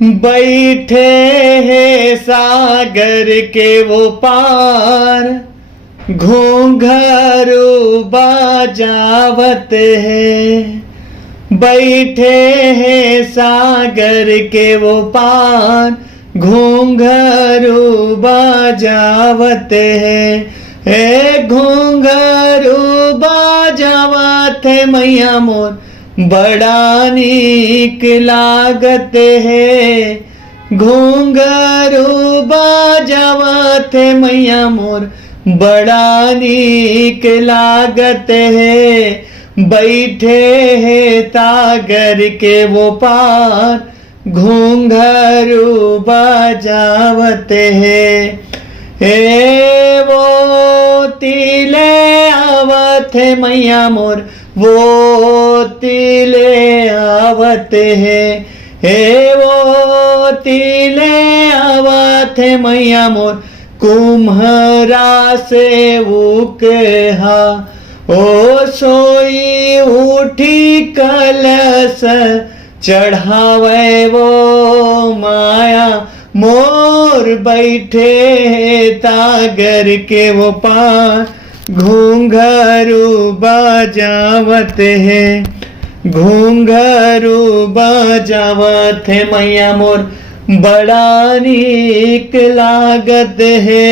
बैठे हैं सागर के वो पार, घूंघरू बजावत है। बैठे हैं सागर के वो पार, घूंघरू बजावत है घूंघरू बजावत है मैया मोर, बड़ा नीक लागत है। घूंघरू बजावत है मैया मोर, बड़ा नीक लागत है। बैठे हैं तागर के वो पार, घूंघरू बजावत है। वो तिले आवत है मैया मोर, वो तिले आवत है वो तिले आवत है मैया मोर, कुम्हरा से उकहा ओ सोई उठी कलश चढ़ावे वो माया मोर। बैठे तागर के वो पार, घूंघरू बजावत है घूंघरू बजावत है मैया मोर, बड़ा नीक लागत है।